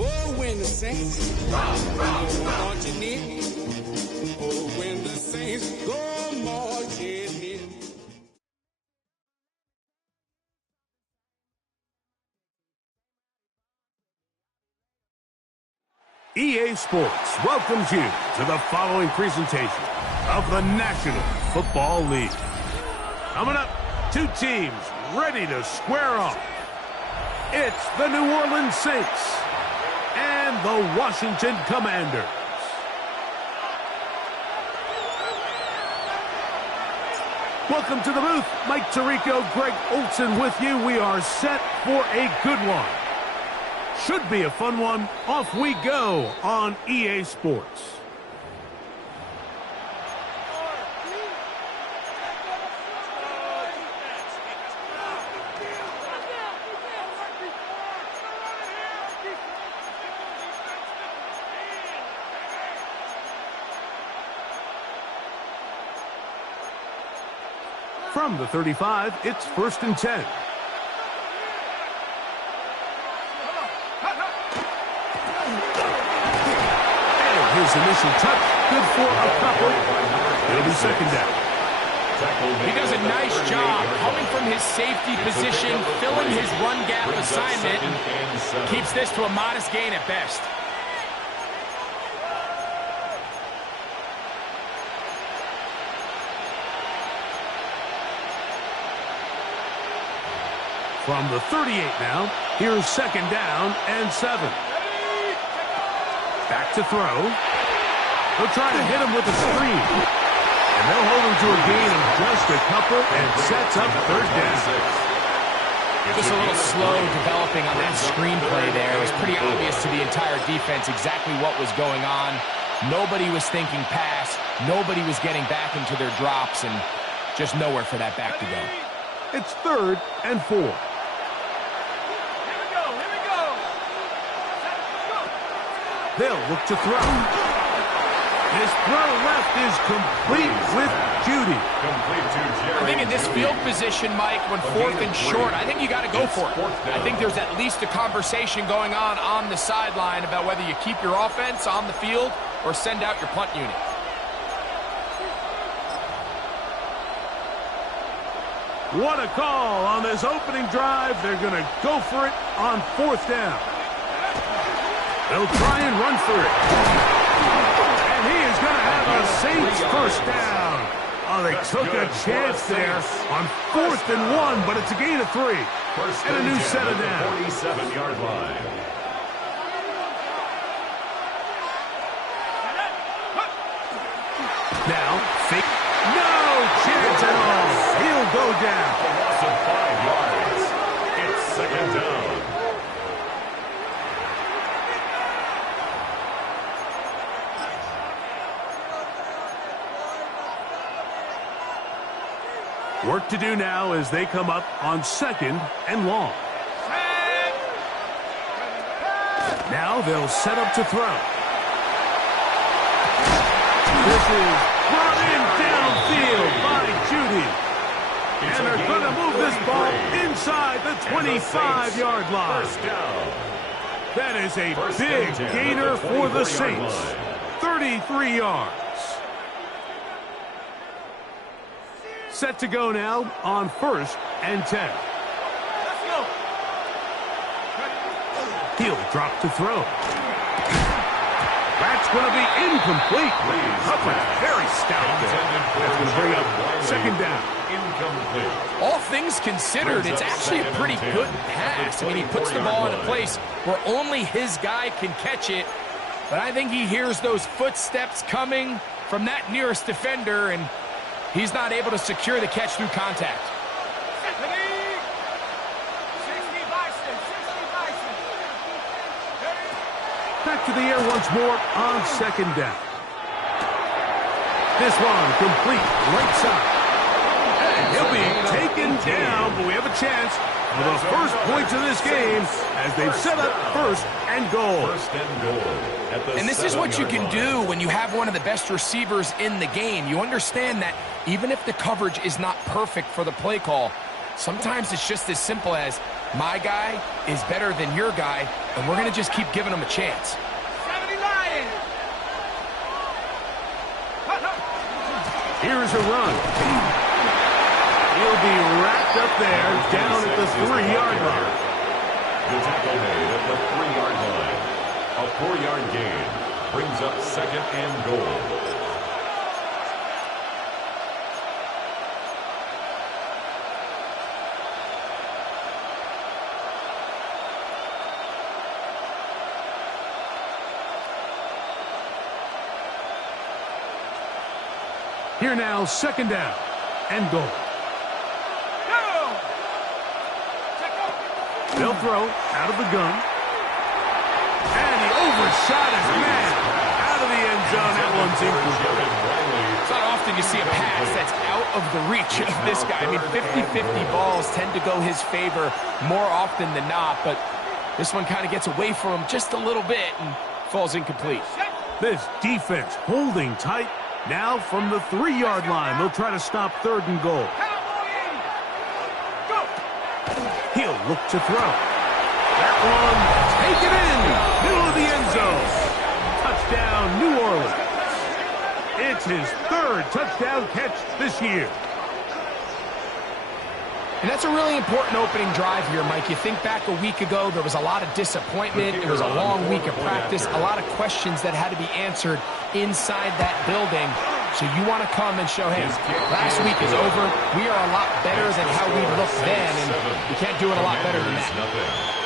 Oh, when the Saints go marching in. Oh, when the Saints go marching in. EA Sports welcomes you to the following presentation of the National Football League. Coming up, two teams ready to square off. It's the New Orleans Saints and the Washington Commanders. Welcome to the booth. Mike Tirico, Greg Olson with you. We are set for a good one. Should be a fun one. Off we go on EA Sports. From the 35, it's 1st and 10. His initial touch, good for a couple. It'll be 2nd down. He does a nice job coming from his safety position, filling his run gap assignment, and keeps this to a modest gain at best. From the 38 now, here's 2nd down and 7. Back to throw. They'll try to hit him with a screen. And they'll hold him to a gain of just a couple and sets up 3rd down. Just a little slow developing on that screenplay there. It was pretty obvious to the entire defense exactly what was going on. Nobody was thinking pass. Nobody was getting back into their drops, and just nowhere for that back to go. It's 3rd and 4. They'll look to throw. His throw left is complete with Judy. I think in this field position, Mike, when 4th and short, I think you got to go for it. I think there's at least a conversation going on the sideline about whether you keep your offense on the field or send out your punt unit. What a call on this opening drive. They're going to go for it on 4th down. They'll try and run for it. And he is going to have a Saints 1st down. Oh, they took a chance there on 4th and 1, but it's a gain of 3. And a new set of downs. 47-yard line. Now, fake. No chance at all. He'll go down. A loss of 5 yards. It's 2nd down. Work to do now as they come up on 2nd and long. Now they'll set up to throw. This is brought in downfield by Judy. And they're going to move this ball inside the 25-yard line. That is a big gainer for the Saints. 33 yards. Set to go now on 1st and 10. He'll drop to throw. That's going to be incomplete. Hubbard very stout there. That's going second down. Incomplete. All things considered, it's actually a pretty good pass. I mean, he puts the ball in a place where only his guy can catch it. But I think he hears those footsteps coming from that nearest defender, and he's not able to secure the catch through contact. Back to the air once more on second down. This one complete right side. And he'll be taken down, but we have a chance for the first points of this game as they've set up first and goal. And this is what you can do when you have one of the best receivers in the game. You understand that even if the coverage is not perfect for the play call, sometimes it's just as simple as my guy is better than your guy, and we're going to just keep giving him a chance. Here's a run. He'll be wrapped up there down at the 3-yard line. The tackle made at the 3-yard line. A 4-yard gain brings up second and goal. Here now, second down and goal. They'll throw out of the gun. And he overshot his man out of the end zone. That one's incomplete. It's not often you see a pass that's out of the reach of this guy. I mean, 50-50 balls tend to go his favor more often than not, but this one kind of gets away from him just a little bit and falls incomplete. This defense holding tight. Now from the 3-yard line, they'll try to stop third and goal. He'll look to throw. That one taken in, middle of the end zone. Touchdown, New Orleans. It's his third touchdown catch this year. And that's a really important opening drive here, Mike. You think back a week ago, there was a lot of disappointment. It was a long week of practice, a lot of questions that had to be answered inside that building. So you want to come and show, hey, last week is over. We are a lot better than how we looked then, and we can't do it a lot better than that.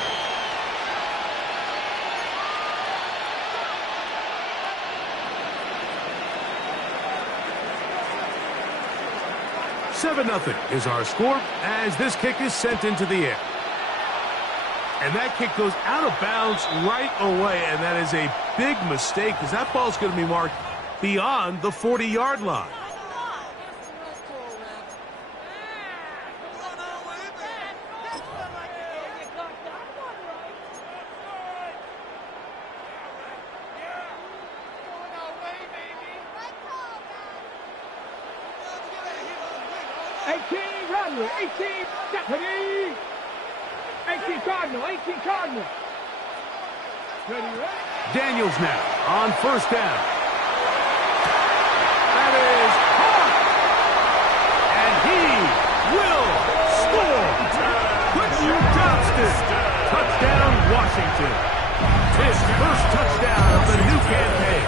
7-0 is our score as this kick is sent into the air. And that kick goes out of bounds right away, and that is a big mistake because that ball's going to be marked beyond the 40-yard line. Daniels now on first down. That is caught. And he will score. Quentin Johnston. Touchdown, Washington. His first touchdown of the new campaign.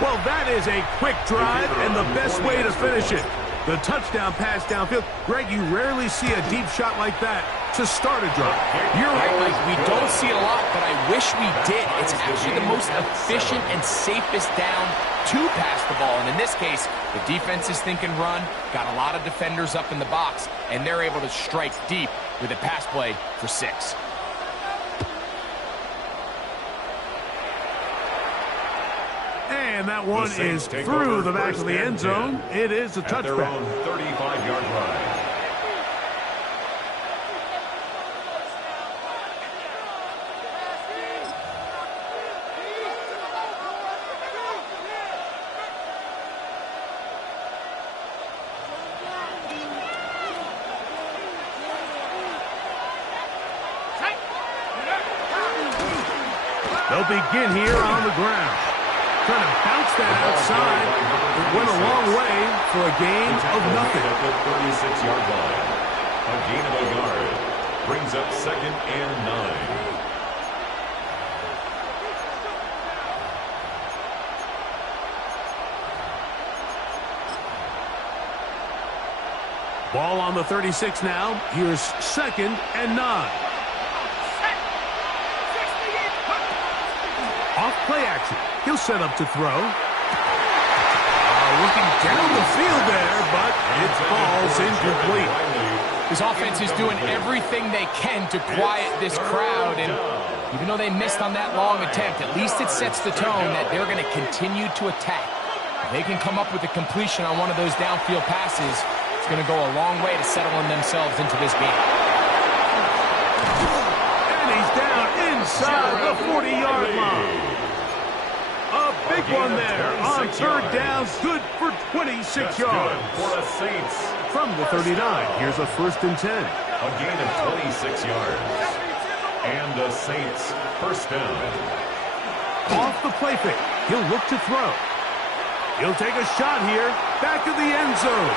Well, that is a quick drive and the best way to finish it. The touchdown pass downfield. Greg, you rarely see a deep shot like that to start a drive. You're right, Mike. We don't see it a lot, but I wish we did. It's actually the most efficient and safest down to pass the ball. And in this case, the defense is thinking run, got a lot of defenders up in the box, and they're able to strike deep with a pass play for 6. And that one is through the back of the end zone. It is a touchback. Their own 35-yard line. They'll begin here on the ground. Trying to bounce that outside. It went a long way for a gain of nothing. At the 36-yard line. A gain of a yard brings up 2nd and 9. Ball on the 36 now. Here's 2nd and 9. Off play action. He'll set up to throw. Looking down the field there, but it falls incomplete. His offense is doing everything they can to quiet this crowd, and even though they missed on that long attempt, at least it sets the tone that they're going to continue to attack. If they can come up with a completion on one of those downfield passes, it's going to go a long way to settling themselves into this game. And he's down inside the 40-yard line. A big one there on 3rd down, good for 26 yards. For the Saints. From the 39, here's a 1st and 10. A gain of 26 yards. And the Saints 1st down. Off the play fake, he'll look to throw. He'll take a shot here, back of the end zone.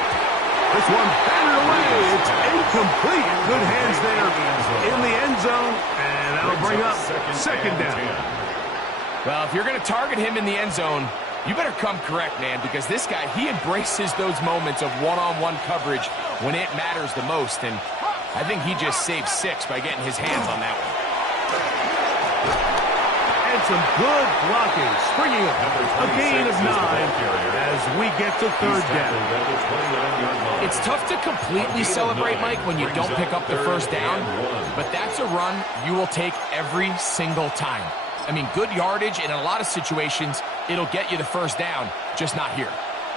This one batted away. It's incomplete. Good hands there in the end zone, and that'll bring up 2nd down. Well, if you're going to target him in the end zone, you better come correct, man, because this guy, he embraces those moments of one-on-one coverage when it matters the most, and I think he just saved 6 by getting his hands on that one. And some good blocking, springing up a gain of 9 as we get to 3rd down. It's tough to completely celebrate, Mike, when you don't pick up the 1st down, but that's a run you will take every single time. I mean, good yardage, and in a lot of situations, it'll get you the 1st down, just not here.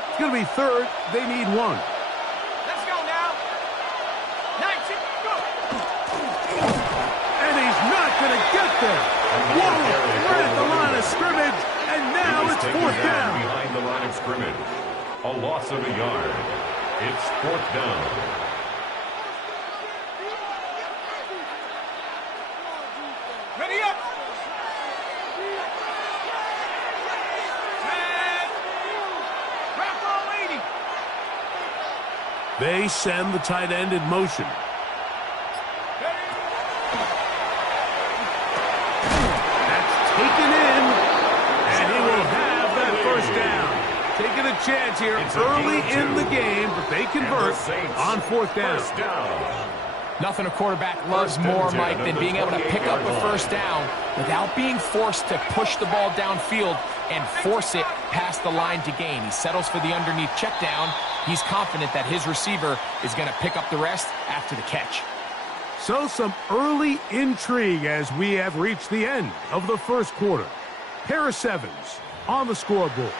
It's going to be 3rd. They need 1. Let's go now. 19, go. And he's not going to get there. Whoa, right at the line of scrimmage, and now it's 4th down. Behind the line of scrimmage. A loss of a yard. It's 4th down. Ready up. They send the tight end in motion. That's taken in, and he will have that 1st down. Taking a chance here early in the game, but they convert on 4th down. Nothing a quarterback loves more, Mike, than being able to pick up a 1st down without being forced to push the ball downfield and force it past the line to gain. He settles for the underneath check down. He's confident that his receiver is going to pick up the rest after the catch. So some early intrigue as we have reached the end of the 1st quarter. Pair of 7s on the scoreboard.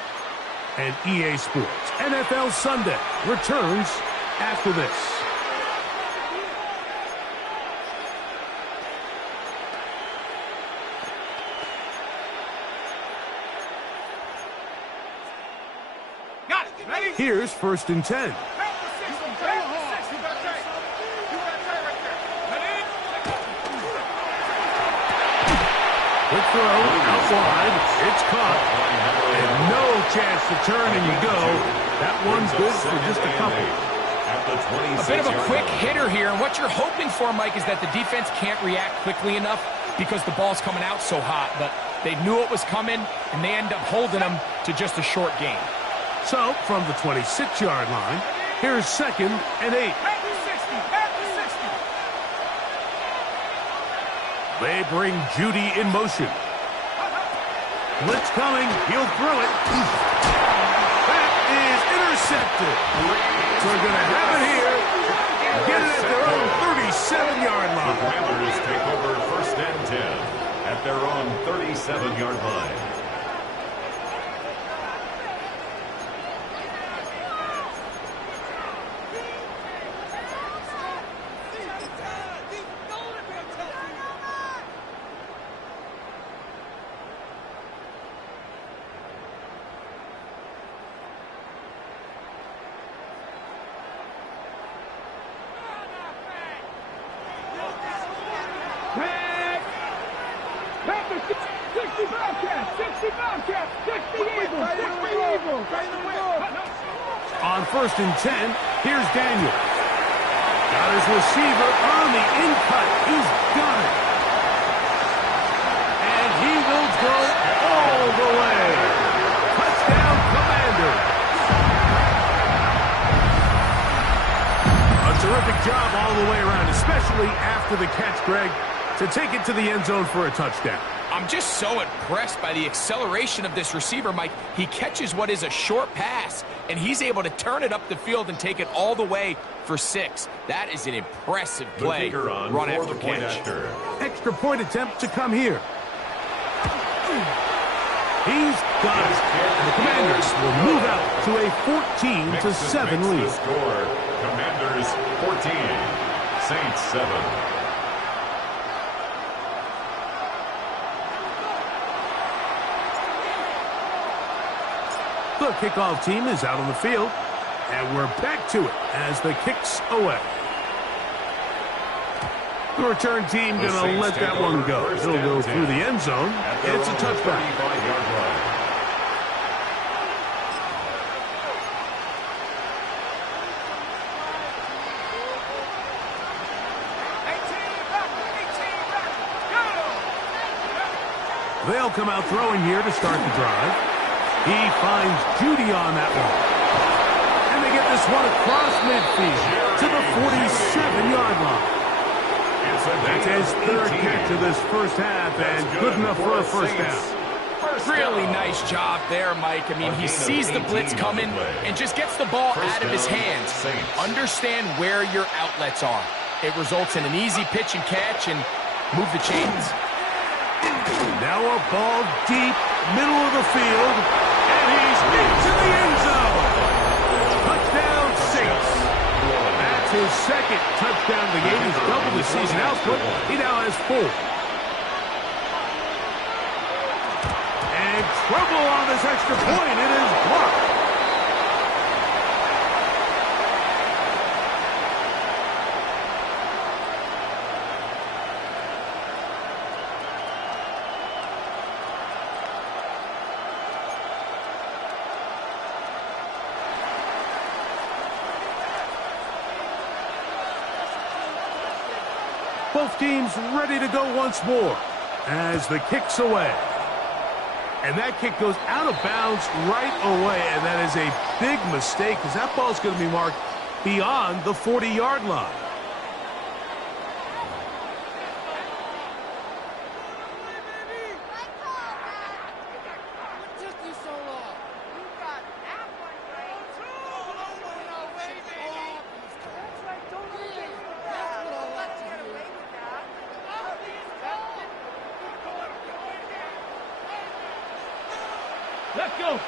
And EA Sports NFL Sunday returns after this. Here's 1st and 10. Quick throw, out wide, it's caught. And no chance to turn, and you go. That one's good for just a couple. A bit of a quick hitter here, and what you're hoping for, Mike, is that the defense can't react quickly enough because the ball's coming out so hot. But they knew it was coming, and they end up holding them to just a short gain. So, from the 26-yard line, here's 2nd and 8. They bring Judy in motion. Blitz coming. He'll throw it. That is intercepted. So they're going to have it here. Get it at their own 37-yard line. The Ramblers take over 1st and 10 at their own 37-yard line. On 1st and 10, here's Daniel. Got his receiver on the in-cut. He's got it. And he will go all the way. Touchdown, Commanders. A job all the way around, especially after the catch, Greg, to take it to the end zone for a touchdown. I'm just so impressed by the acceleration of this receiver, Mike. He catches what is a short pass, and he's able to turn it up the field and take it all the way for 6. That is an impressive play, run after catch. Extra point attempt to come here. He's got it. And the Commanders will move out to a 14-7 lead. The score, Commanders 14, Saints 7. The kickoff team is out on the field, and we're back to it as the kick's away. The return team going to let that one go. It'll go through the end zone. It's a touchback. They'll come out throwing here to start the drive. He finds Judy on that one. And they get this one across midfield to the 47-yard line. That's his third catch of this first half, and good enough for a first down. Really nice job there, Mike. I mean, he sees the blitz coming and just gets the ball out of his hands. Understand where your outlets are. It results in an easy pitch and catch and move the chains. Now a ball deep, middle of the field, and he's into the end zone. Touchdown, Saints. That's his second touchdown of the game. He's doubled his season output. He now has 4. And trouble on this extra point. It is blocked. Both teams ready to go once more as the kick's away. And that kick goes out of bounds right away, and that is a big mistake because that ball's going to be marked beyond the 40-yard line. Let's go.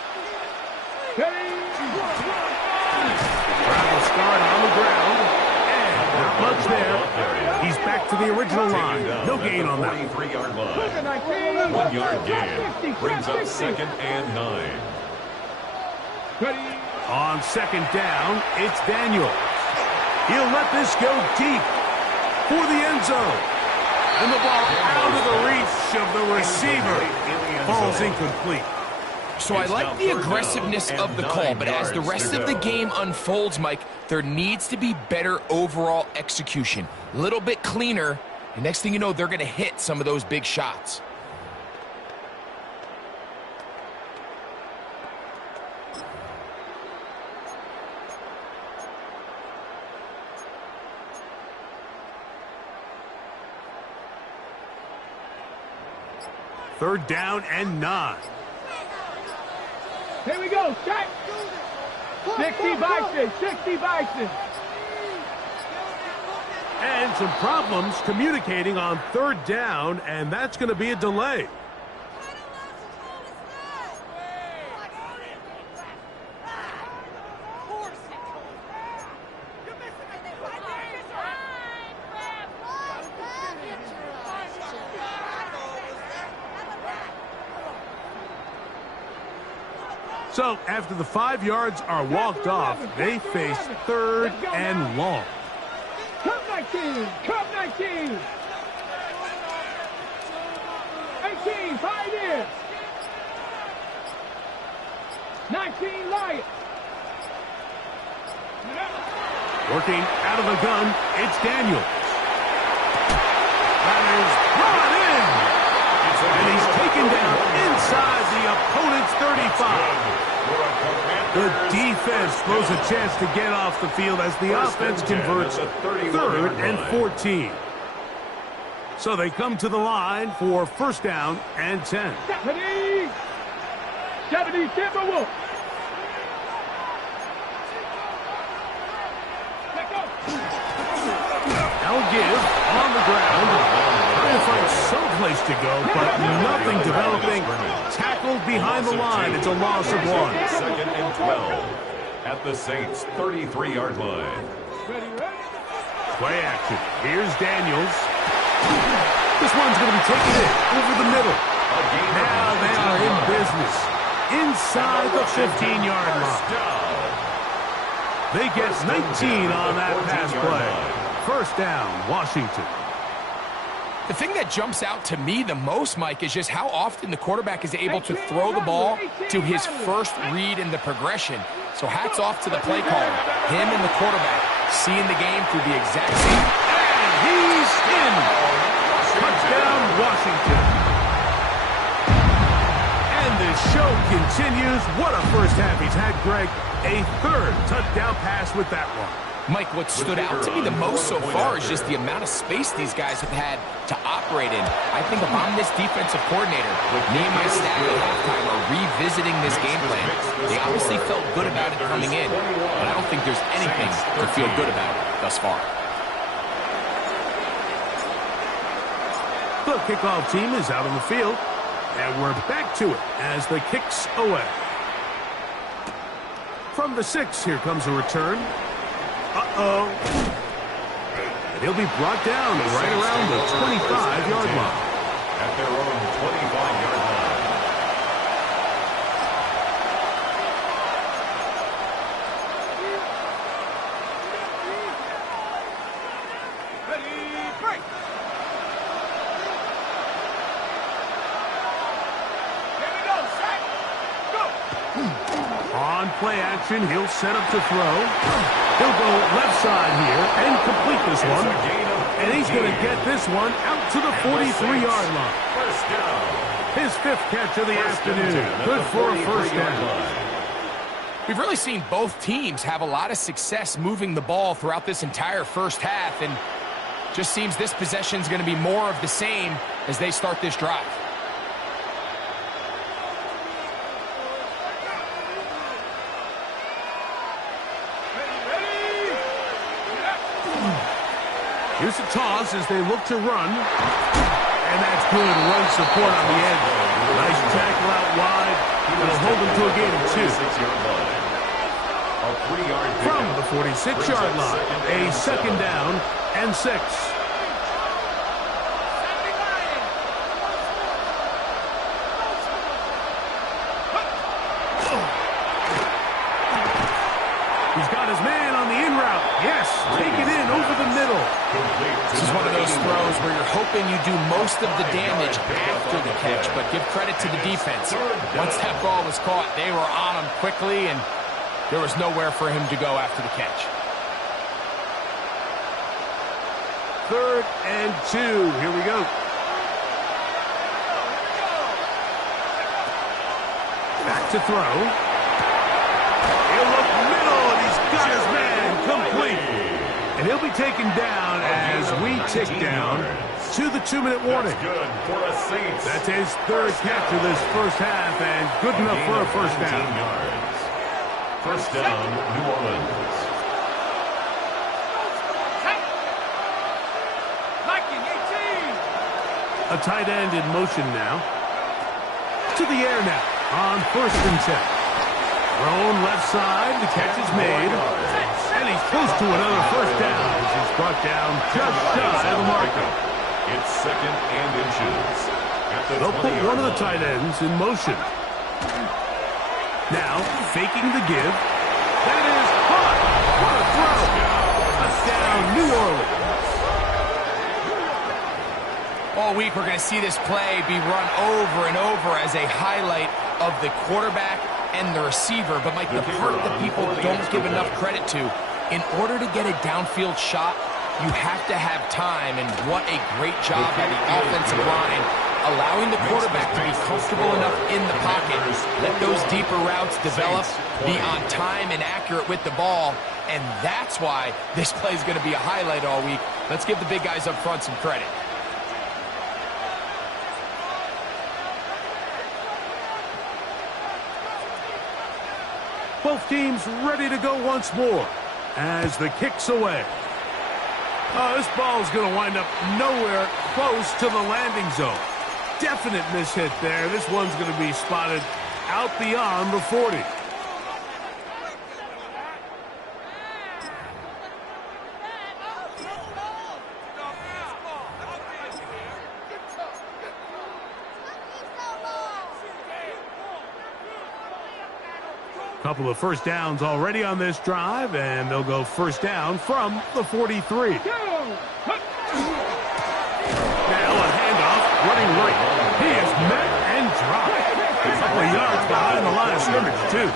Travel start on the ground. And not much there. He's back to the original line. No gain on that. 43-yard line. 1-yard gain. Brings up 2nd and 9. On 2nd down, it's Daniels. He'll let this go deep for the end zone. And the ball out of the reach of the receiver. Ball's incomplete. So I like the aggressiveness of the call, but as the rest of the game unfolds, Mike, there needs to be better overall execution. A little bit cleaner, and next thing you know, they're going to hit some of those big shots. Third down and 9. Here we go, set. 60 Bison, 60 Bison. And some problems communicating on third down, and that's going to be a delay. So after the 5 yards are walked off, they face third and long. Come 19, come 19. 18, 5 in. 19, Lions. Working out of the gun, it's Daniels. That is brought in. And he's taken down inside the opponent's 35. The defense throws a chance to get off the field as the offense converts 3rd and 14. So they come to the line for 1st down and 10. 70 Timberwolves. Now give on the ground. Trying to find some place to go, but nothing developing. Tackled behind the line. It's a loss of 1. 2nd and 12 at the Saints' 33-yard line. Play action. Here's Daniels. This one's going to be taken in over the middle. Now they are in business inside the 15-yard line. They get 19 on that pass play. 1st down, Washington. The thing that jumps out to me the most, Mike, is just how often the quarterback is able to throw the ball to his first read in the progression. So hats off to the play caller. Him and the quarterback seeing the game through the exact same. And he's in. Touchdown, Washington. And the show continues. What a first half he's had, Greg. A 3rd touchdown pass with that one. Mike, what stood out to me the most so far is just the amount of space these guys have had to operate in. I think if I'm this defensive coordinator, me and my staff at halftime are revisiting this game plan. They obviously felt good about it coming in, but I don't think there's anything to feel good about thus far. The kickoff team is out on the field, and we're back to it as the kick's away. From the 6, here comes a return. Uh-oh. And he'll be brought down right around the 25-yard line. At their own 25-yard line. Ready, break. Here we go, set, go. On play action, he'll set up to throw. He'll go left side here and complete this one. And he's going to get this one out to the 43-yard line. 1st down. His 5th catch of the afternoon. Good for a 1st down. We've really seen both teams have a lot of success moving the ball throughout this entire first half, and just seems this possession is going to be more of the same as they start this drive. Here's a toss as they look to run. And that's good run support on the end. Nice tackle out wide. It'll hold them to a gain of 2. From the 46-yard line, a 2nd down and 6. He's got his man on the in route. Yes, take it in over the middle. This is one of those throws where you're hoping you do most of the damage after the catch, but give credit to the defense. Once that ball was caught, they were on him quickly, and there was nowhere for him to go after the catch. 3rd and 2. Here we go. Back to throw. He'll look middle, and he's got his man complete. And he'll be taken down as we tick down to the 2-minute warning. Good for the Saints. That's his 3rd catch of this first half, and good enough for a 1st down. 1st down, New Orleans. A tight end in motion now. To the air now on 1st and 10. Thrown left side, the catch is made. And he's close to another 1st down as he's brought down just shy of the marker. It's 2nd and inches. They'll put one of the tight ends in motion. Now, faking the give. That is caught. What a throw. Touchdown, New Orleans. All week, we're going to see this play be run over and over as a highlight of the quarterback and the receiver. But, Mike, the part that people don't give enough credit to, in order to get a downfield shot, you have to have time, and what a great job by the offensive line allowing the quarterback to be comfortable enough in the pocket, let those deeper routes develop, be on time and accurate with the ball, and that's why this play is going to be a highlight all week. Let's give the big guys up front some credit. Both teams ready to go once more as the kick's away. Oh, this ball's going to wind up nowhere close to the landing zone. Definite mishit there. This one's going to be spotted out beyond the 40. Couple of first downs already on this drive, and they'll go first down from the 43. Now a handoff, running right. He is met and dropped. A couple of yards behind the line of scrimmage, too.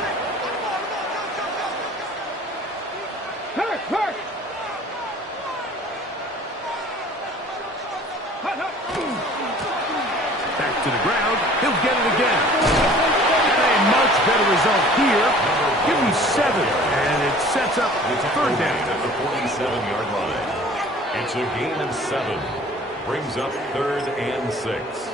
Back to the ground. He'll get it again. Much better result here. Give me 7, and it sets up third down at the 47-yard line. It's a gain of 7. Brings up 3rd and 6.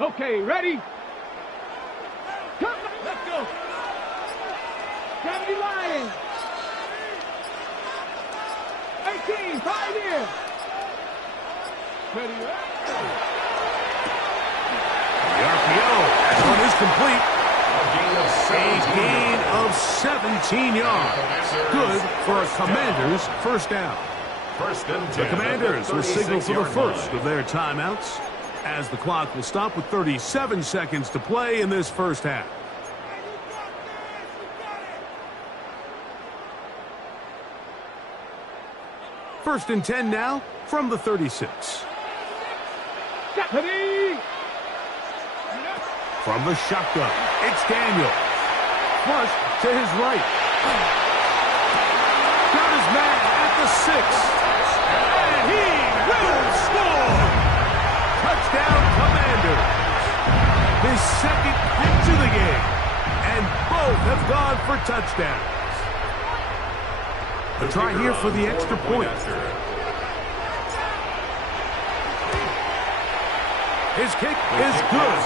Okay, ready? Come, let's go. 70 Lions. 18, 5 here. Ready, The RPO. That one is complete. A gain of 17 yards. Good for a Commanders first down. The Commanders will signal for the first of their timeouts, as the clock will stop with 37 seconds to play in this first half. First and 10 now from the 36. From the shotgun, it's Daniel. Flush to his right. Got his man at the 6. And he will score! Touchdown, Commanders. His second hit to the game. And both have gone for touchdowns. A try here for the extra point. His kick is good.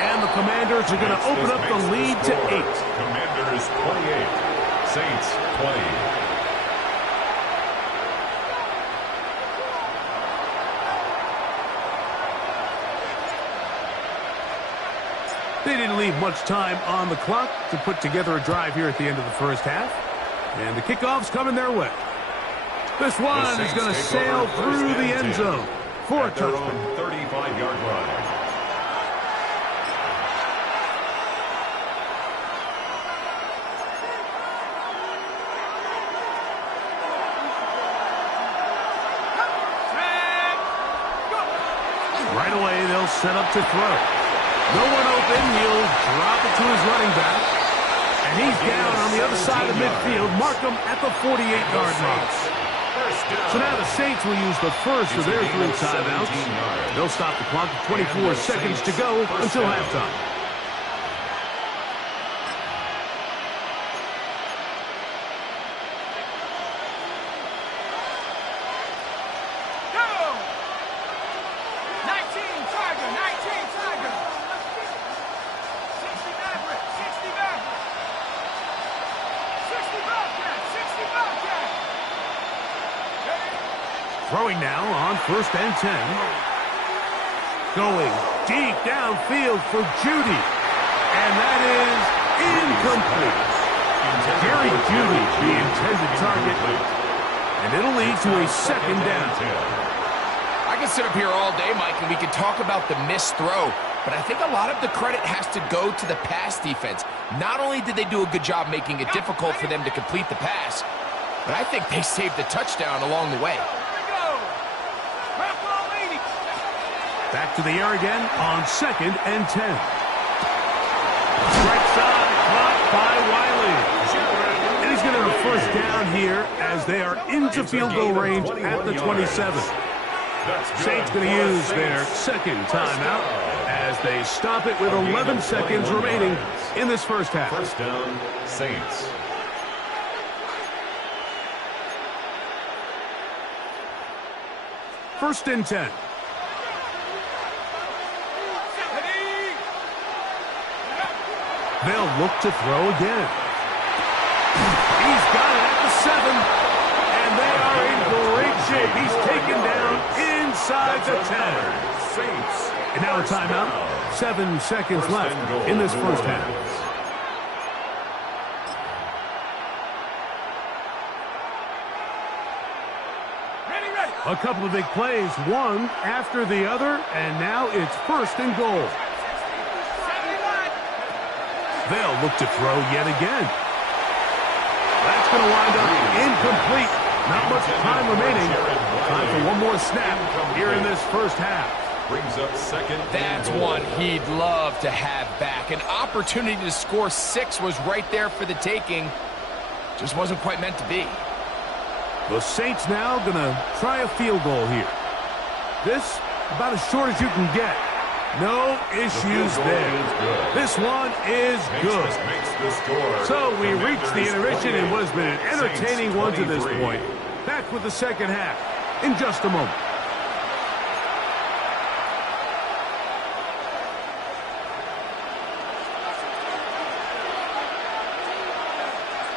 And the Commanders are going to open up the lead to 8. Commanders 28. Saints 20. They didn't leave much time on the clock to put together a drive here at the end of the first half. And the kickoff's coming their way. This one is going to sail through the end zone for a touchdown. 35-yard line. Right away, they'll set up to throw. No one open. He'll drop it to his running back. And he's down on the other side of midfield. Mark him at the 48-yard line. So now the Saints will use the first of their 3 timeouts. They'll stop the clock with 24 seconds to go until halftime. Throwing now on first and 10. Going deep downfield for Judy. And that is incomplete. Jerry Judy, the intended target. And it'll lead to a second down. I can sit up here all day, Mike, and we can talk about the missed throw. But I think a lot of the credit has to go to the pass defense. Not only did they do a good job making it difficult for them to complete the pass, But I think they saved the touchdown along the way. Back to the air again on 2nd and 10. Right side, caught by Wiley. And he's going to have a first down here as they are into field goal range at the 27. Saints going to use their second timeout as they stop it with 11 seconds remaining in this first half. First down, Saints. First and 10. They'll look to throw again. He's got it at the 7, and they are in great shape. He's taken down inside the 10. Saints. And now a timeout. 7 seconds left in this first half. A couple of big plays, one after the other, and now it's first and goal. They'll look to throw yet again. That's going to wind up incomplete. Not much time remaining. Time for one more snap here in this first half. Brings up second. That's one he'd love to have back. An opportunity to score 6 was right there for the taking. Just wasn't quite meant to be. The Saints now going to try a field goal here. This about as short as you can get. No issues there. This one is good. So we reach the intermission in what has been an entertaining one to this point. Back with the second half in just a moment.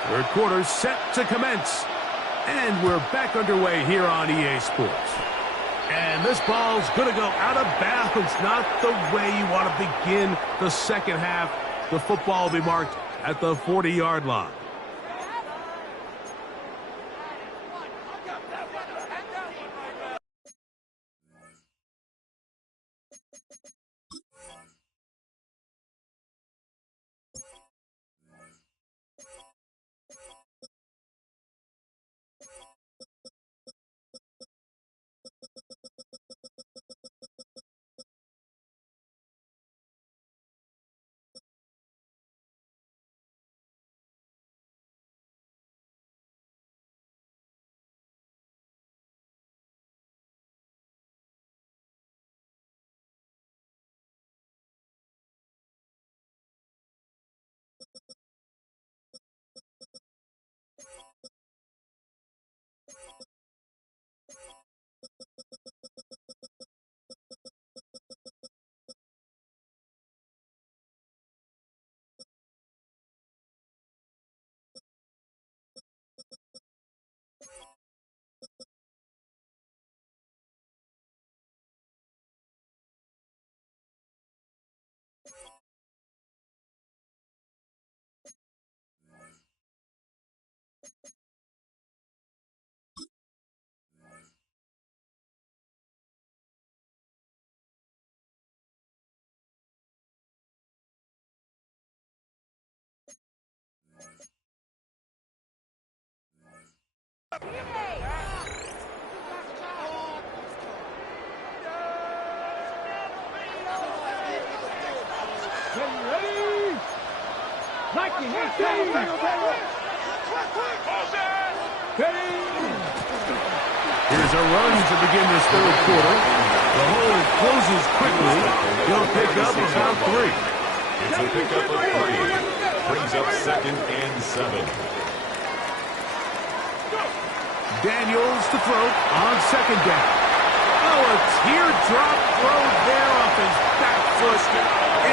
Third quarter set to commence. And we're back underway here on EA Sports. And this ball's going to go out of bounds. Not the way you want to begin the second half. The football will be marked at the 40-yard line. Here's a run to begin this third quarter. The hole closes quickly. He'll pick up about 3. It's a pickup of 3. Brings up second and 7. Daniels to throw on second down. Oh, a teardrop throw there off his back foot.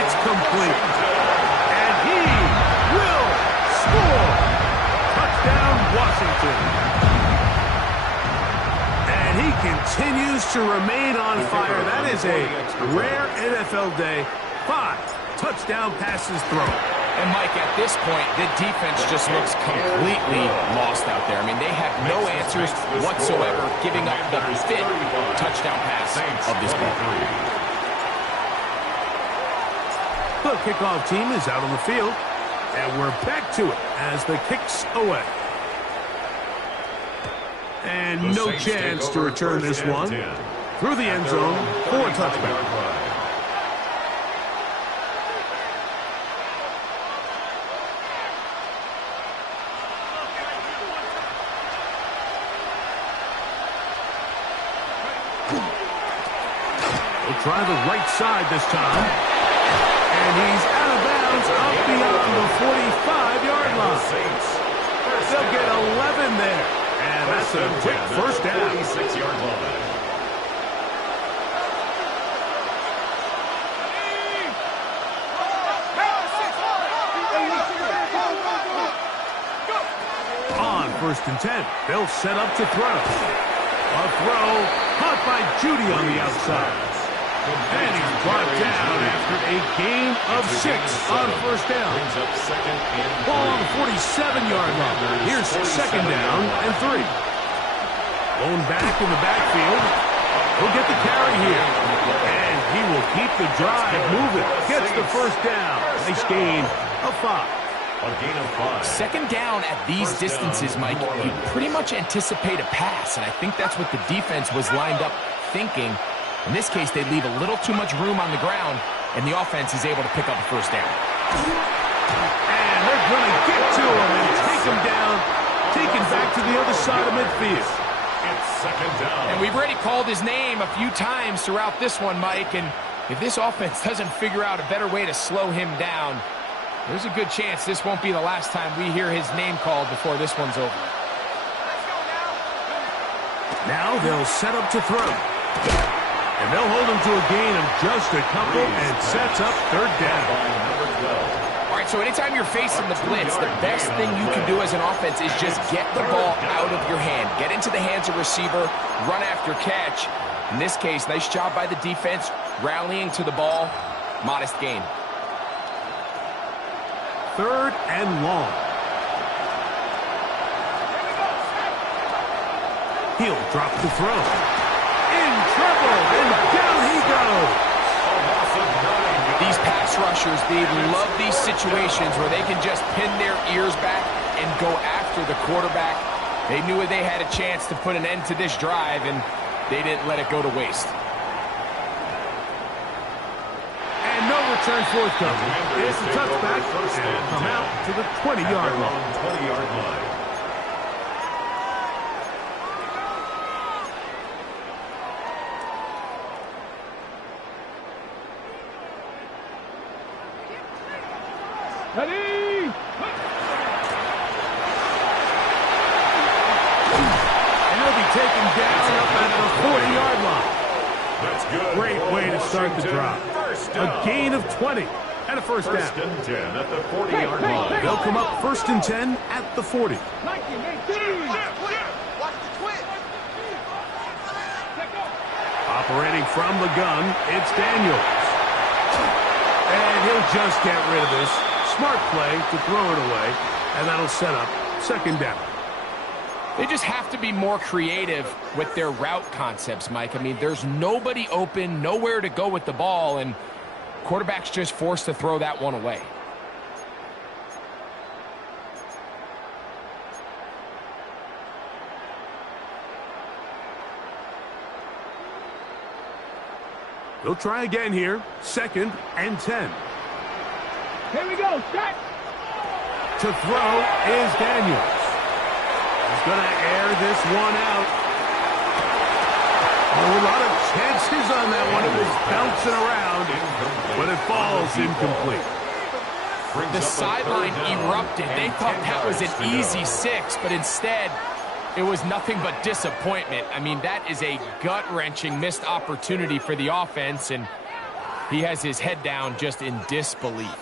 It's complete. And he will score. Touchdown, Washington. And he continues to remain on fire. That is a rare NFL day. 5 touchdown passes thrown. And, Mike, at this point, the defense just looks completely lost out there. I mean, they have no answers whatsoever, giving up the 5th touchdown pass of this ball. The kickoff team is out on the field, and we're back to it as the kick's away. And no chance to return this one. Through the end zone for a touchback. Try the right side this time. And he's out of bounds up beyond the 45-yard line. They'll get 11 there. And that's a quick first down. 46-yard line. On 1st and 10, they'll set up to throw. A throw caught by Judy on the outside. And he's brought down after a gain of 6 on 1st down. Ball on the 47-yard line. Here's 2nd down and 3. Blown back in the backfield. He'll get the carry here. And he will keep the drive moving. Gets the 1st down. Nice gain of 5. A gain of 5. 2nd down at these distances, Mike, you pretty much anticipate a pass, and I think that's what the defense was lined up thinking. In this case, they leave a little too much room on the ground, and the offense is able to pick up a 1st down. And they're going to get to him and take him down, taken back to the other side of midfield. It's 2nd down. And we've already called his name a few times throughout this one, Mike, and if this offense doesn't figure out a better way to slow him down, there's a good chance this won't be the last time we hear his name called before this one's over. Now they'll set up to throw. And they'll hold him to a gain of just a couple and sets up 3rd down. All right, so anytime you're facing the blitz, the best thing you can do as an offense is just get the ball out of your hand. Get into the hands of receiver, run after catch. In this case, nice job by the defense, rallying to the ball. Modest gain. 3rd and long. He'll drop the throw. In trouble, and down he goes. These pass rushers, they love these situations where they can just pin their ears back and go after the quarterback. They knew they had a chance to put an end to this drive, and they didn't let it go to waste. And no return forthcoming. It's a touchback, and come out to the 20-yard line. 20-yard line. Ready? And he'll be taken down up at the 40-yard line. That's good. Great way to start the drive. A gain of 20 and a 1st down. 1st and 10 at the 40-yard line. They'll come up 1st and 10 at the 40. 19, 18. Operating from the gun, it's Daniels. And he'll just get rid of this. Smart play to throw it away, and that'll set up 2nd down. They just have to be more creative with their route concepts, Mike. I mean, there's nobody open, nowhere to go with the ball, and quarterback's just forced to throw that one away. They'll try again here. 2nd and 10. Here we go. Set. To throw is Daniels. He's going to air this one out. Oh, a lot of chances on that one. It was bouncing around, but it falls incomplete. The sideline erupted. They thought that was an easy 6, but instead, it was nothing but disappointment. I mean, that is a gut-wrenching missed opportunity for the offense, and he has his head down just in disbelief.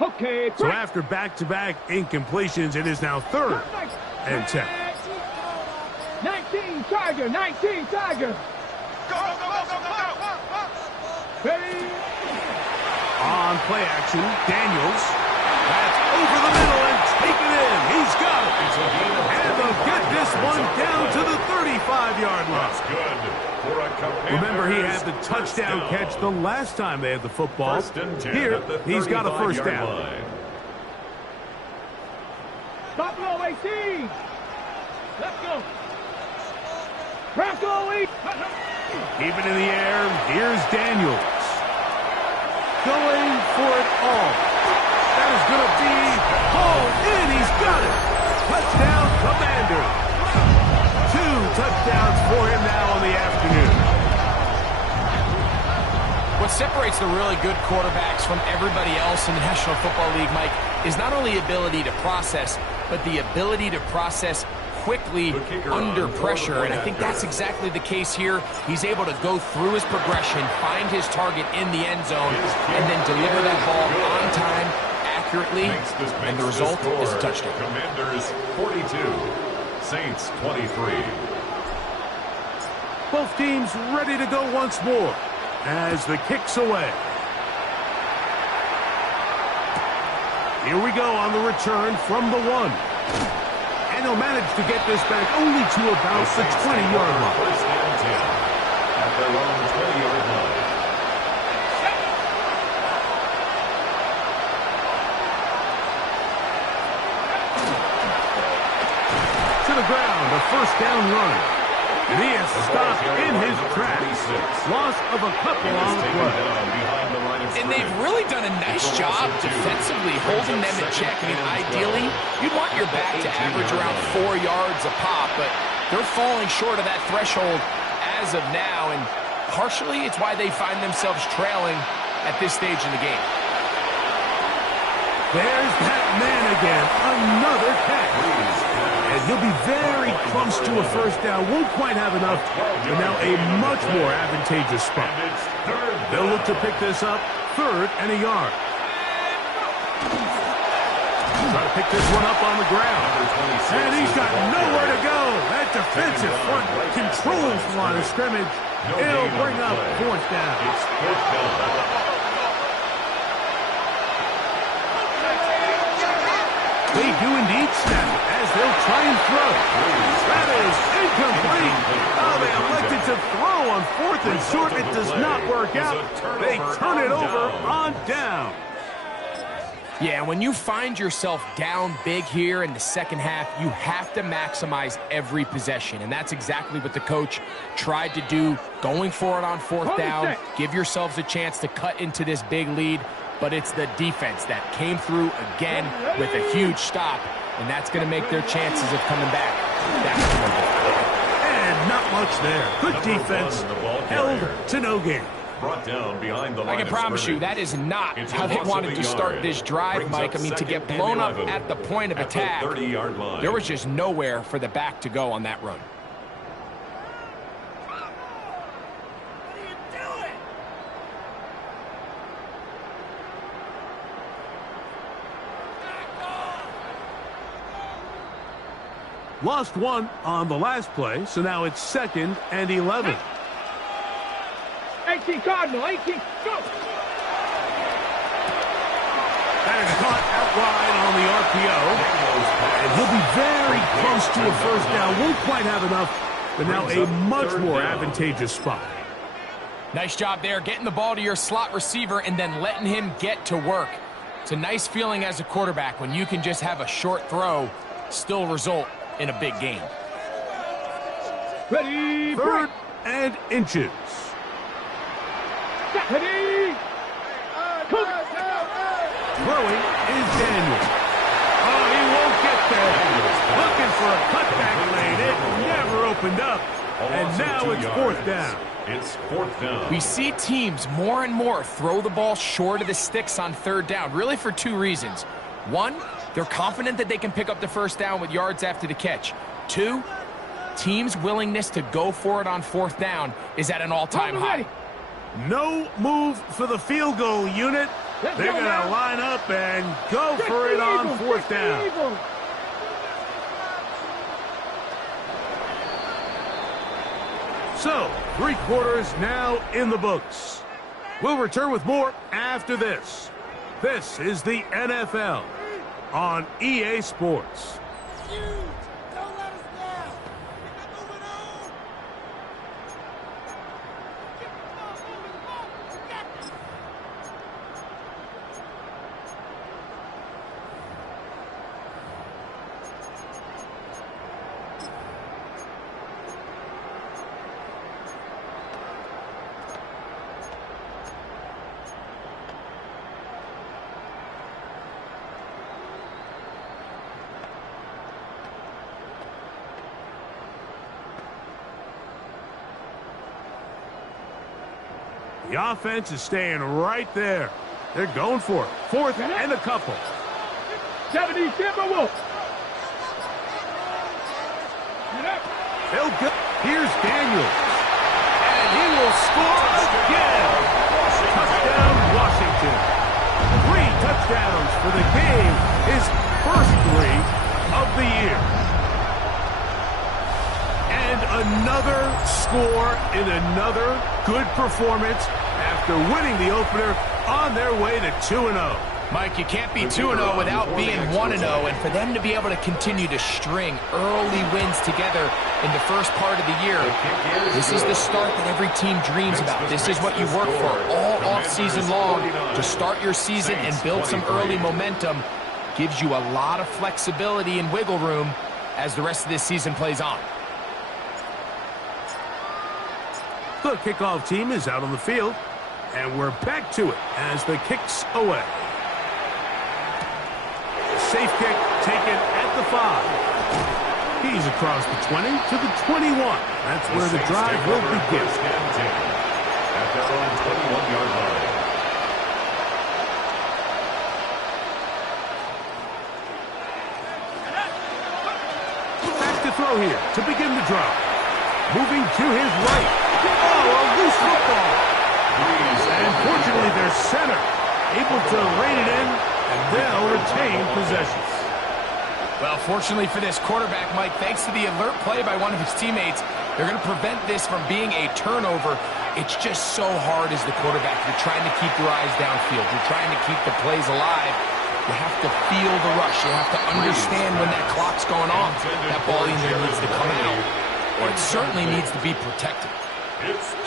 Okay. So after back-to-back incompletions, it is now 3rd and 10. 19, Tiger. 19, Tiger. Go. Ready? On play action, Daniels. That's over the middle and taken in. He's got it. And the will get this one down to the 35-yard line. That's good. For a Commanders. Remember, he had the touchdown catch the last time they had the football. Here, he's got a first down. Line. Stop low, 18. Let's go. Crack away. Keep it in the air. Here's Daniels. Going for it all. That is going to be hauled in. He's got it. Touchdown, Commanders. 2 touchdowns for him now on the afternoon. What separates the really good quarterbacks from everybody else in the National Football League, Mike, is not only ability to process, but the ability to process quickly under pressure, and I think that's exactly the case here. He's able to go through his progression, find his target in the end zone, and then deliver that ball on time, accurately, and the result is a touchdown. Commanders 42, Saints 23. Both teams ready to go once more as the kick's away. Here we go on the return from the 1. And he'll manage to get this back only to about the 20-yard line. First and 10 at their own 20-yard line. To the ground, a first down run. And he is stopped in his tracks. Loss of a couple on the play. And they've really done a nice job defensively holding them in check. I mean, ideally, you'd want your back to average around 4 yards a pop, but they're falling short of that threshold as of now, and partially it's why they find themselves trailing at this stage in the game. There's that man again, another catch. And he'll be very close to a first down. Won't quite have enough, but now a much more advantageous spot. They'll look to pick this up, 3rd and a yard. Try to pick this one up on the ground. And he's got nowhere to go. That defensive front controls the line of scrimmage. It'll bring up 4th down. It's 4th down. They do indeed snap it as they'll try and throw. That is incomplete. Oh, they elected to throw on 4th and short. It does not work out. They turn it over on down. Yeah, when you find yourself down big here in the second half, you have to maximize every possession. And that's exactly what the coach tried to do, going for it on 4th down. Give yourselves a chance to cut into this big lead. But it's the defense that came through again with a huge stop, and that's going to make their chances of coming back. And not much there. Good defense, held to no gain. Brought down behind the line. I can promise you that is not how they wanted to start this drive, Mike. I mean, to get blown up at the point of attack, there was just nowhere for the back to go on that run. Lost 1 on the last play, so now it's 2nd and 11. 18 Cardinal, 18, go! That is caught out wide on the RPO. And he'll be very close to a first down. Won't quite have enough, but now a much more advantageous spot. Nice job there, getting the ball to your slot receiver and then letting him get to work. It's a nice feeling as a quarterback when you can just have a short throw, still result in a big game. Ready, 3rd and inches. Ready, Throwing is Daniel. Oh, he won't get there. Looking for a cutback lane. It never opened up. And now it's 4th down. It's 4th down. We see teams more and more throw the ball short of the sticks on 3rd down, really for 2 reasons. 1, they're confident that they can pick up the first down with yards after the catch. 2, teams' willingness to go for it on 4th down is at an all-time high. No move for the field goal unit. They're going to line up and go for it on 4th down. So, 3 quarters now in the books. We'll return with more after this. This is the NFL on EA Sports. Don't let us The offense is staying right there. They're going for it. 4th and a couple. 70 Timberwolves. He'll go. Here's Daniels. And he will score again. Touchdown, Washington. 3 touchdowns for the game. His first 3 of the year. And another score in another good performance after winning the opener on their way to 2-0. Mike, you can't be 2-0 without being 1-0, and for them to be able to continue to string early wins together in the first part of the year, this is the start that every team dreams about. This is what you work for all off-season long, to start your season and build some early momentum. Gives you a lot of flexibility and wiggle room as the rest of this season plays on. The kickoff team is out on the field, and we're back to it as the kick's away. Safe kick taken at the 5. He's across the 20 to the 21. That's where the drive will begin. At their own 21-yard line. Back to throw here to begin the drive. Moving to his right. Oh, a loose football. And fortunately, their center able to rein it in, and they'll retain possession. Well, fortunately for this quarterback, Mike, thanks to the alert play by one of his teammates, they're going to prevent this from being a turnover. It's just so hard as the quarterback. You're trying to keep your eyes downfield. You're trying to keep the plays alive. You have to feel the rush. You have to understand when that clock's going on. That ball either needs to come out, or it certainly needs to be protected.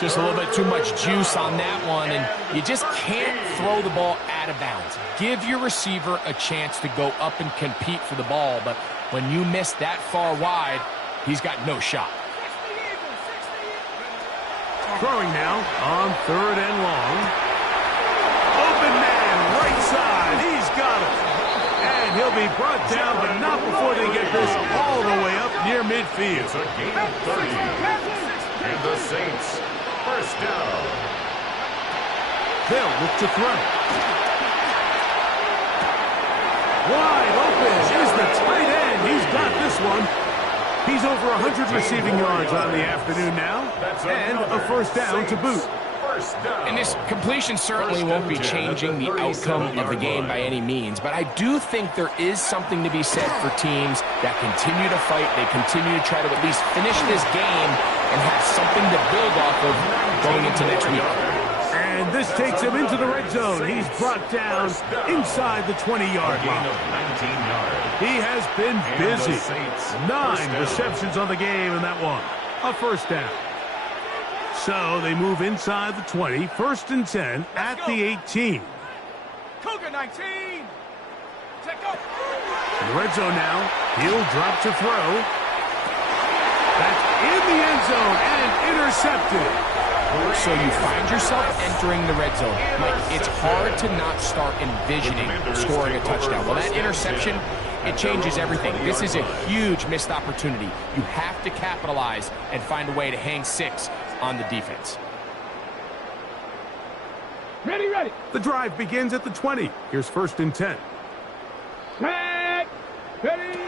Just a little bit too much juice on that one, and you just can't throw the ball out of bounds. Give your receiver a chance to go up and compete for the ball, but when you miss that far wide, he's got no shot. Throwing now on 3rd and long. Open man, right side, he's got it. And he'll be brought down, but not before they get this all the way up near midfield. It's a gain of 30. And the Saints, first down. They'll look to throw. Wide open is the tight end. He's got this one. He's over 100 receiving yards on the afternoon now. And a first down to boot. And this completion certainly won't be changing the outcome of the game by any means, but I do think there is something to be said for teams that continue to fight. They continue to try to at least finish this game and have something to build off of going into next week. And this takes him into the red zone. He's brought down inside the 20-yard line. He has been busy. 9 receptions on the game, and that one, a first down. So they move inside the 20, 1st and 10 at the 18. Cougar 19. Check up. In the red zone now, he'll drop to throw. That's in the end zone and intercepted. So you find yourself entering the red zone. Mike, it's hard to not start envisioning scoring a touchdown. Well, that interception, it changes everything. This is a huge missed opportunity. You have to capitalize and find a way to hang 6 on the defense. Ready, ready. The drive begins at the 20. Here's 1st and 10. Set. Ready.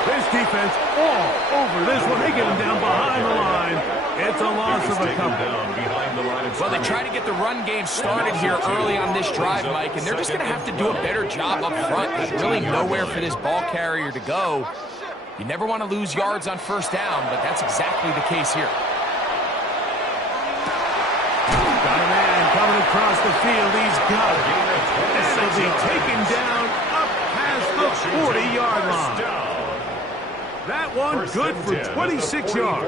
This defense all over this one. They get him down behind the line. It's a loss of a couple. Well, they try to get the run game started here early on this drive, Mike, and they're just going to have to do a better job up front. There's really nowhere for this ball carrier to go. You never want to lose yards on 1st down, but that's exactly the case here. Got a man coming across the field. He's got it. This will be taken down up past the 40-yard line. That one good for 26 yards.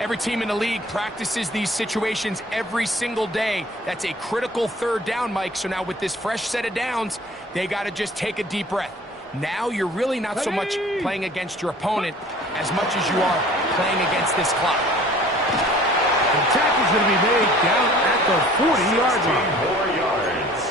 Every team in the league practices these situations every single day. That's a critical 3rd down, Mike. So now with this fresh set of downs, they got to just take a deep breath. Now you're really not so much playing against your opponent as much as you are playing against this clock. The tackle's going to be made down at the 40-yard line.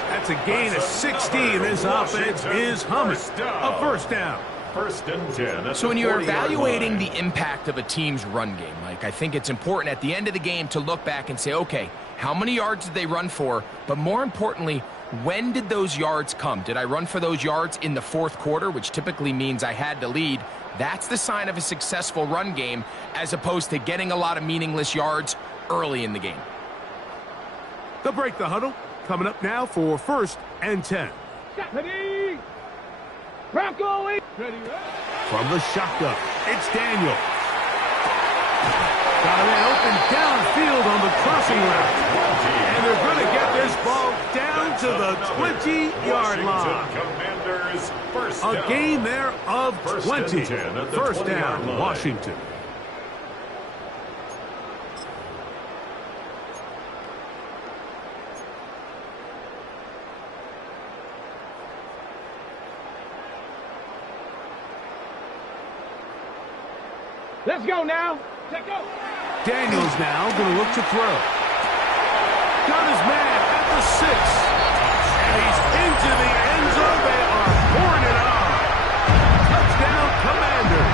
That's a gain of 16. This offense is humming. A first down. First and 10. So when you're evaluating the impact of a team's run game, Mike, I think it's important at the end of the game to look back and say, okay, how many yards did they run for? But more importantly, when did those yards come? Did I run for those yards in the fourth quarter, which typically means I had to lead? That's the sign of a successful run game, as opposed to getting a lot of meaningless yards early in the game. They'll break the huddle. Coming up now for first and 10. Ready. Bronco. Ready. From the shotgun, it's Daniel. Got a man open downfield on the crossing route. And they're going to get this ball down to the 20-yard line. A gain there of 20. First down, Washington. Let's go now. Let's go. Daniels now going to look to throw. Got his man at the 6. And he's into the end zone. They are pouring it on. Touchdown, Commanders.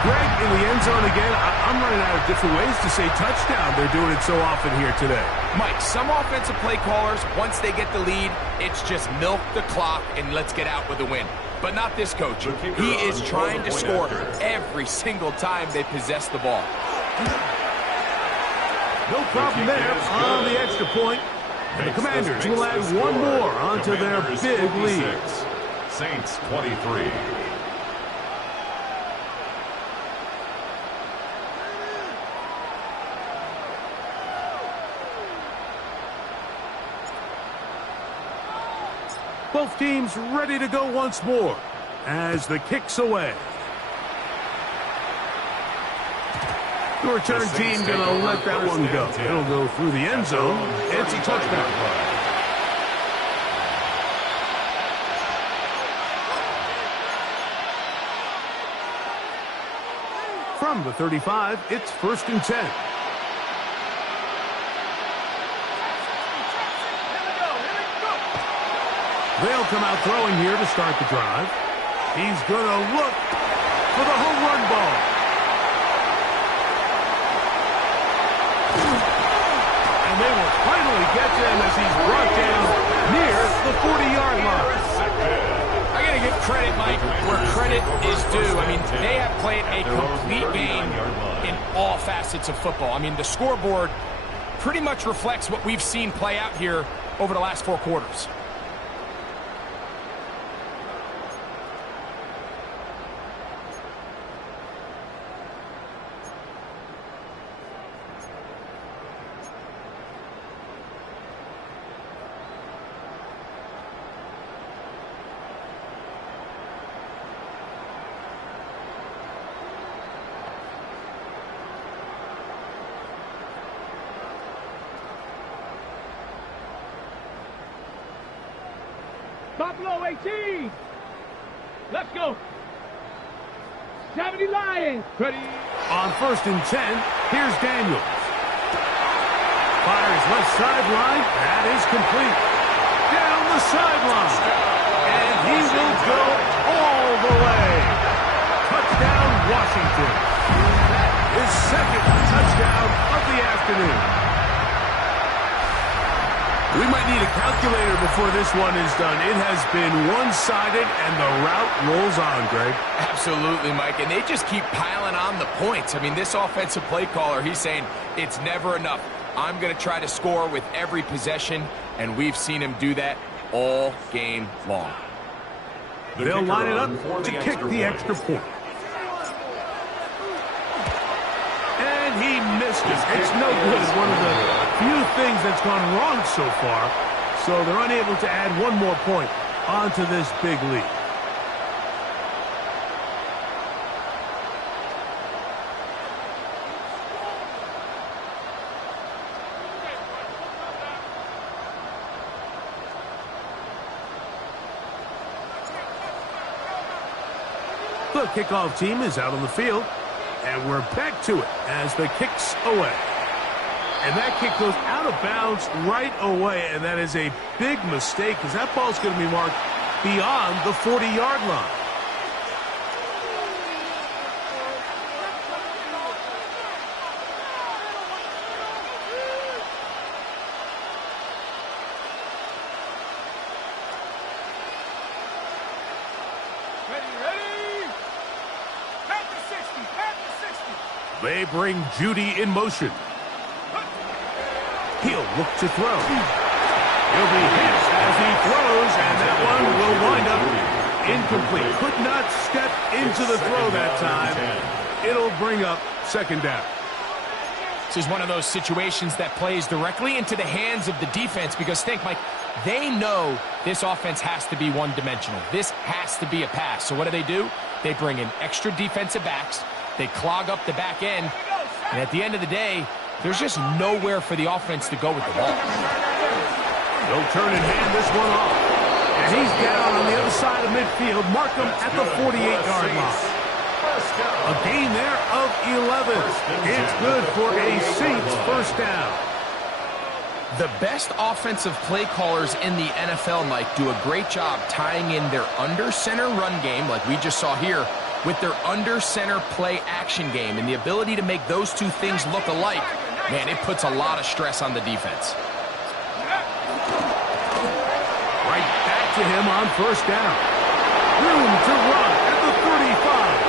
Greg in the end zone again. I'm running out of different ways to say touchdown. They're doing it so often here today. Mike, some offensive play callers, once they get the lead, it's just milk the clock and let's get out with a win. But not this coach. He is trying to score every single time they possess the ball. No problem there on the extra point. And the Commanders will add one more onto their big lead. Saints 23. Both teams ready to go once more as the kick's away. The return team going to let that one go. It'll go through the end zone. It's a touchdown. From the 35, it's first and 10. They'll come out throwing here to start the drive. He's going to look for the home run ball. And they will finally get to him as he's brought down near the 40-yard line. I got to give credit, Mike, where credit is due. I mean, they have played a complete game in all facets of football. I mean, the scoreboard pretty much reflects what we've seen play out here over the last 4 quarters. Buffalo 18. Let's go. 70 Lions. Ready. On first and 10, here's Daniels. Fires left sideline. That is complete. Down the sideline. And he will go all the way. Touchdown, Washington. His second touchdown of the afternoon. We might need a calculator before this one is done. It has been one-sided, and the route rolls on, Greg. Absolutely, Mike, and they just keep piling on the points. I mean, this offensive play caller, he's saying it's never enough. I'm going to try to score with every possession, and we've seen him do that all game long. They'll line it up to kick the extra point. And he missed it. It's no good. It's one of the few things that's gone wrong so far. So they're unable to add one more point onto this big lead. The kickoff team is out on the field. And we're back to it as the kick's away. And that kick goes out of bounds right away, and that is a big mistake because that ball's going to be marked beyond the 40-yard line. They bring Judy in motion. He'll look to throw. He'll be hit as he throws, and that one will wind up incomplete. Could not step into the throw that time. It'll bring up second down. This is one of those situations that plays directly into the hands of the defense because think, Mike, they know this offense has to be one-dimensional. This has to be a pass. So what do? They bring in extra defensive backs. They clog up the back end, and at the end of the day, there's just nowhere for the offense to go with the ball. They'll turn and hand this one off. And he's down on the other side of midfield. Mark him at the 48-yard line. A gain there of 11. It's good for a Saints first down. The best offensive play callers in the NFL, Mike, do a great job tying in their under-center run game, like we just saw here, with their under-center play action game. And the ability to make those two things look alike, man, it puts a lot of stress on the defense. Right back to him on first down. Room to run at the 35.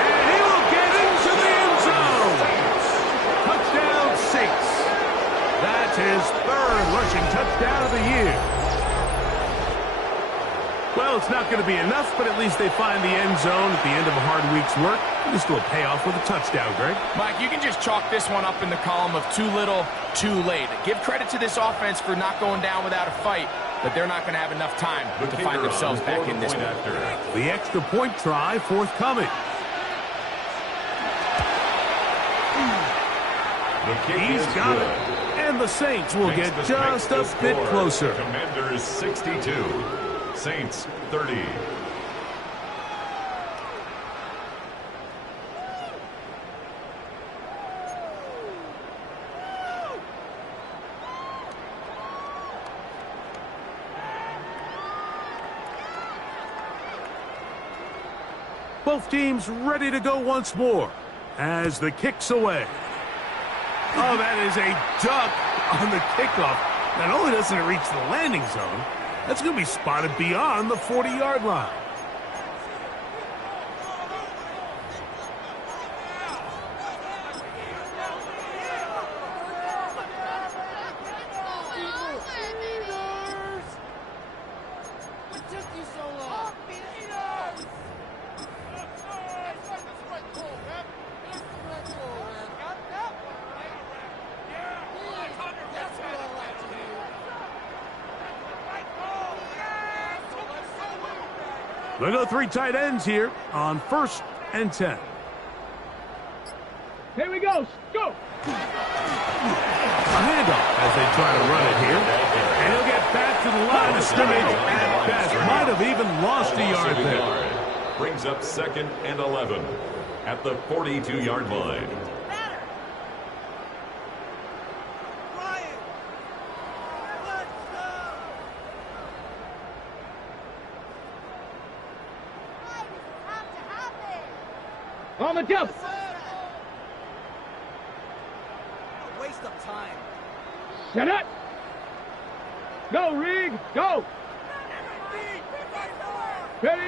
And he will get into the end zone. Touchdown, Saints. That's his third rushing touchdown of the year. Well, it's not going to be enough, but at least they find the end zone at the end of a hard week's work. This will pay off with a touchdown, Greg. Mike, you can just chalk this one up in the column of too little, too late. Give credit to this offense for not going down without a fight, but they're not going to have enough time to find themselves back in this one. The extra point try forthcoming. He's got it. And the Saints will get just a bit closer. Commanders 62. Saints 30. Both teams ready to go once more as the kick's away. Oh, that is a duck on the kickoff. Not only doesn't it reach the landing zone, that's going to be spotted beyond the 40-yard line. They'll go three tight ends here on 1st and 10. Here we go. Go. A handoff as they try to run it here. And he'll get back to the line of scrimmage at best. Might have even lost a yard there. Brings up 2nd and 11 at the 42-yard line. On the jump. Waste of time. Set it. Go, Rig. Go. Ready.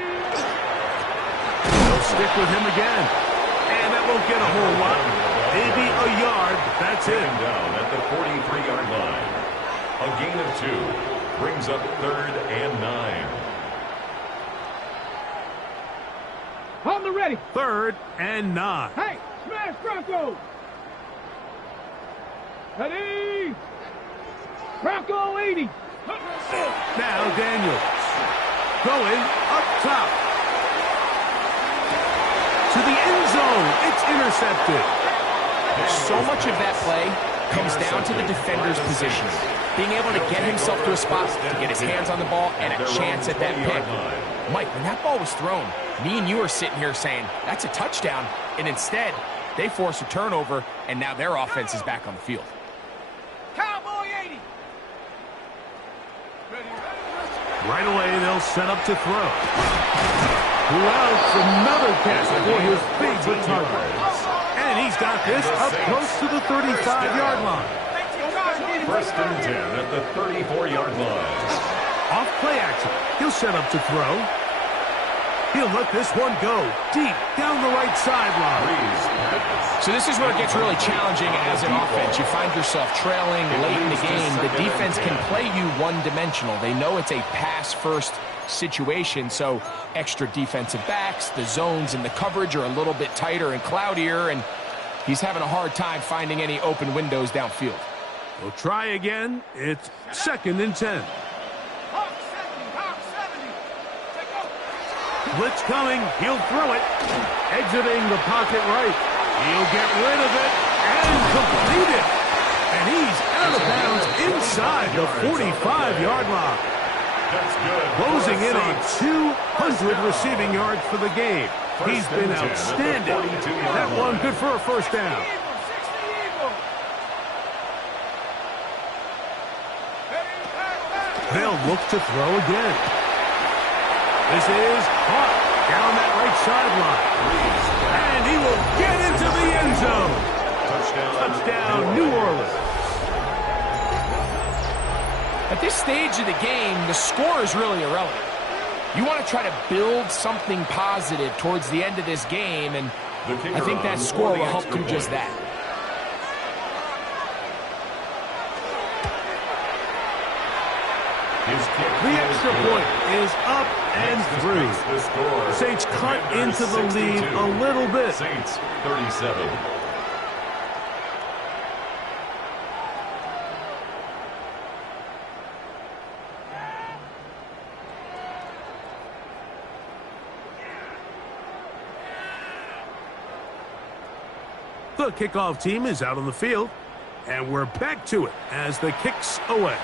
They'll stick with him again. And that won't get a whole lot. Maybe a yard. That's it. Down at the 43-yard line. A gain of 2 brings up 3rd and 9. On the ready. 3rd and 9. Hey, smash Bronco. Ready. Bronco 80. Now Daniels. Going up top. To the end zone. It's intercepted. So much of that play comes down to the defender's positioning. Being able to get himself to a spot to get his hands on the ball and a chance at that pick. Mike, when that ball was thrown, me and you are sitting here saying, that's a touchdown. And instead, they force a turnover, and now their offense is back on the field. Cowboy 80. Right away, they'll set up to throw. Well, another catch for his favorite target. And he's got this up close to the 35-yard line. First and 10 at the 34-yard line. Off play action. He'll set up to throw. He'll let this one go deep down the right sideline. So this is where it gets really challenging as an offense. You find yourself trailing late in the game. The defense can play you one-dimensional. They know it's a pass-first situation, so extra defensive backs, the zones and the coverage are a little bit tighter and cloudier, and he's having a hard time finding any open windows downfield. We'll try again. It's 2nd and 10. Blitz coming. He'll throw it. Exiting the pocket right. He'll get rid of it and complete it. And he's out of bounds inside the 45-yard line. That's good. Closing in on 200 receiving yards for the game. He's been outstanding. That one good for a first down. They'll look to throw again. This is caught down that right sideline. And he will get into the end zone. Touchdown, New Orleans. At this stage of the game, the score is really irrelevant. You want to try to build something positive towards the end of this game, and I think that score will help do just that. The extra point is up and through. Saints cut into the lead a little bit. Saints 37. The kickoff team is out on the field, and we're back to it as the kick's away.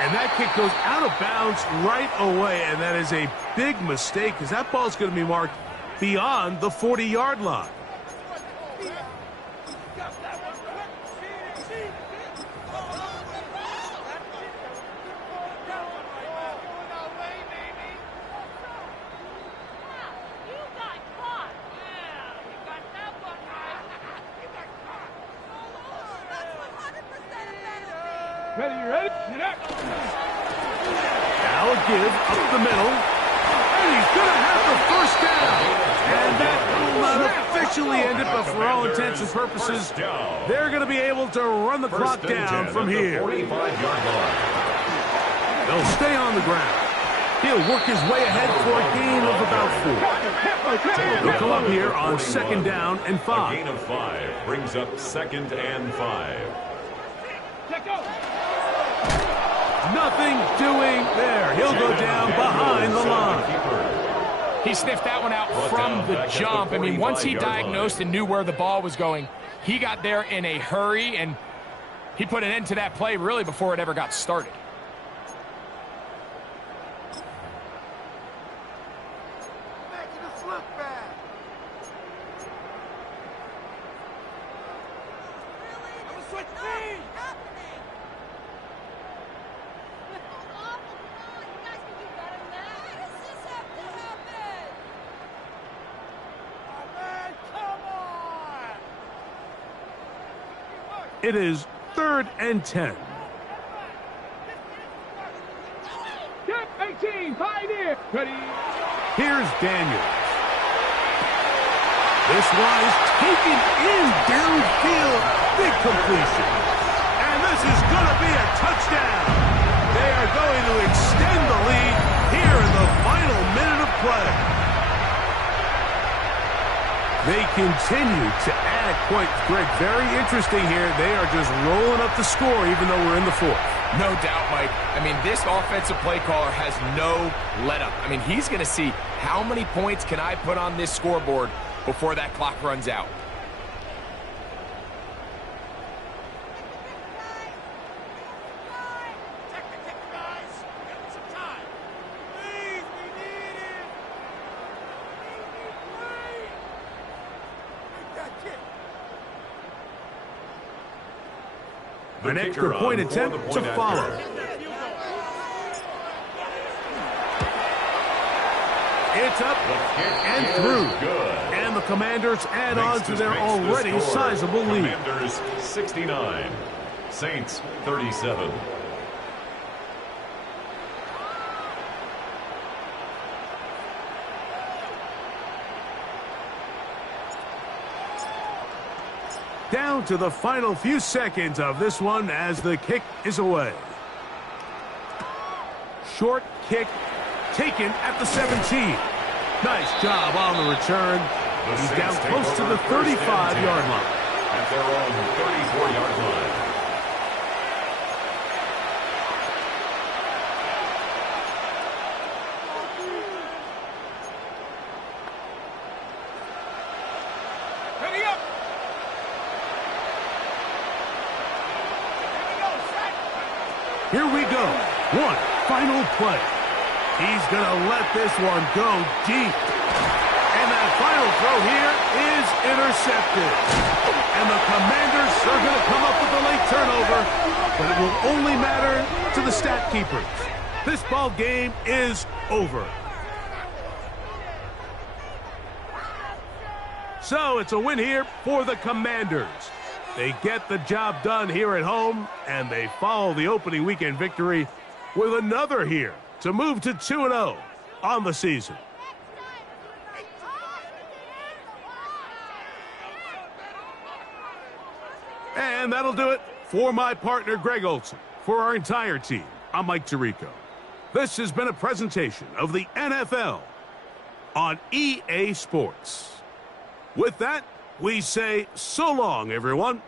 And that kick goes out of bounds right away, and that is a big mistake because that ball's going to be marked beyond the 40-yard line. Ready? Now a give up the middle, and he's going to have the first down. And that will not officially end it, but for all intents and purposes, they're going to be able to run the clock down from here. 45-yard line. They'll stay on the ground. He'll work his way ahead for a gain of about 4. They'll come up here on 2nd down and 5. A gain of 5 brings up 2nd and 5. Nothing doing there. He'll go down behind the line. He sniffed that one out from the jump. I mean, once he diagnosed and knew where the ball was going, he got there in a hurry, and he put an end to that play really before it ever got started. It is 3rd and 10. Get 18, pioneer. Ready. Here's Daniels. This one is taken in downfield. Big completion. And this is going to be a touchdown. They are going to extend the lead here in the final minute of play. They continue to add points. Greg, very interesting here. They are just rolling up the score even though we're in the 4th. No doubt, Mike. I mean, this offensive play caller has no let-up. I mean, he's going to see how many points can I put on this scoreboard before that clock runs out. An extra point attempt to follow. It's up and through. Good. And the Commanders add on to their already sizable lead. Commanders 69, Saints 37. Down to the final few seconds of this one as the kick is away. Short kick taken at the 17. Nice job on the return. He's down close to the 35-yard line. At their own 34-yard line. Ready up. Here we go. One final play. He's going to let this one go deep. And that final throw here is intercepted. And the Commanders are going to come up with a late turnover, but it will only matter to the stat keepers. This ball game is over. So it's a win here for the Commanders. They get the job done here at home, and they follow the opening weekend victory with another here to move to 2-0 on the season. And that'll do it for my partner, Greg Olson. For our entire team, I'm Mike Tirico. This has been a presentation of the NFL on EA Sports. With that, we say so long, everyone.